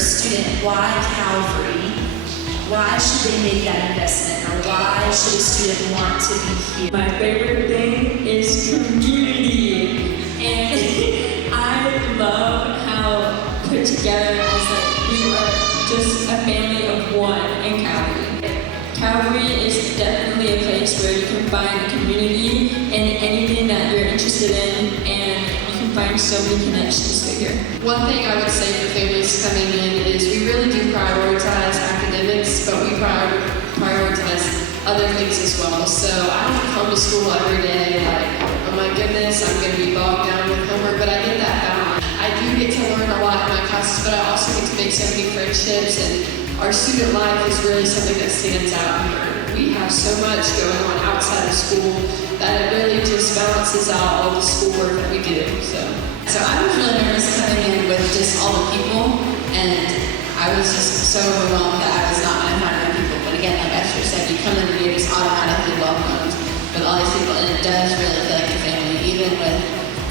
student, why Calvary? Why should they make that investment? Or why should a student want to be here? My favorite thing is community. And I love how put together as we are just a family of one in Calvary. Calvary is definitely a place where you can find community in anything that you're interested in, and you can find so many connections here. One thing I would say for families coming in is we really do prioritize academics, but we prioritize other things as well. So I don't come to school every day like, oh my goodness, I'm going to be bogged down with homework, but I get that balance. I do get to learn a lot in my classes, but I also get to make so many friendships, and our student life is really something that stands out here. We have so much going on outside of school that it really just balances out all the schoolwork that we do. So I was really nervous coming in with just all the people, and I was just so overwhelmed that I was not going to find my people. But again, like Esther said, you come in and you're just automatically welcomed with all these people, and it does really feel like a family.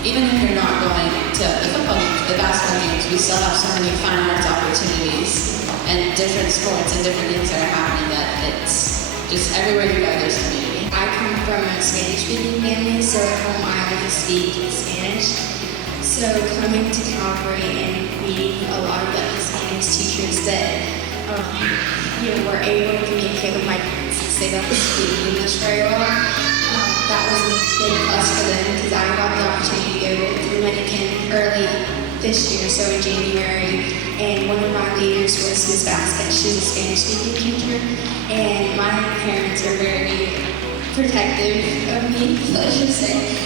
Even if you're not going to the football games, the basketball games, we still have so many fine arts opportunities and different sports and different things that are happening that it's just everywhere you go, there's community. I come from a Spanish-speaking family, so at home I only speak Spanish. So coming to Calvary and meeting a lot of the Spanish teachers that were able to communicate with my parents since they don't speak English very well, that was a big plus for them because I got the opportunity to go to the Dominican early this year, so in January, and one of my leaders was Ms. Basket. She's a Spanish-speaking teacher, and my parents are very protective of me, let's just say.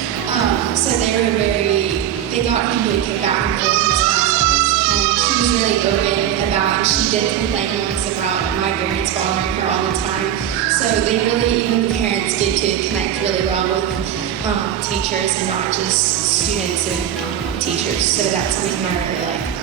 So they got to communicate back and forth with classes, and she was really open about it. She did complain once about my parents bothering her all the time. So even the parents get to connect really well with teachers and not just students and teachers. So that's something I really like.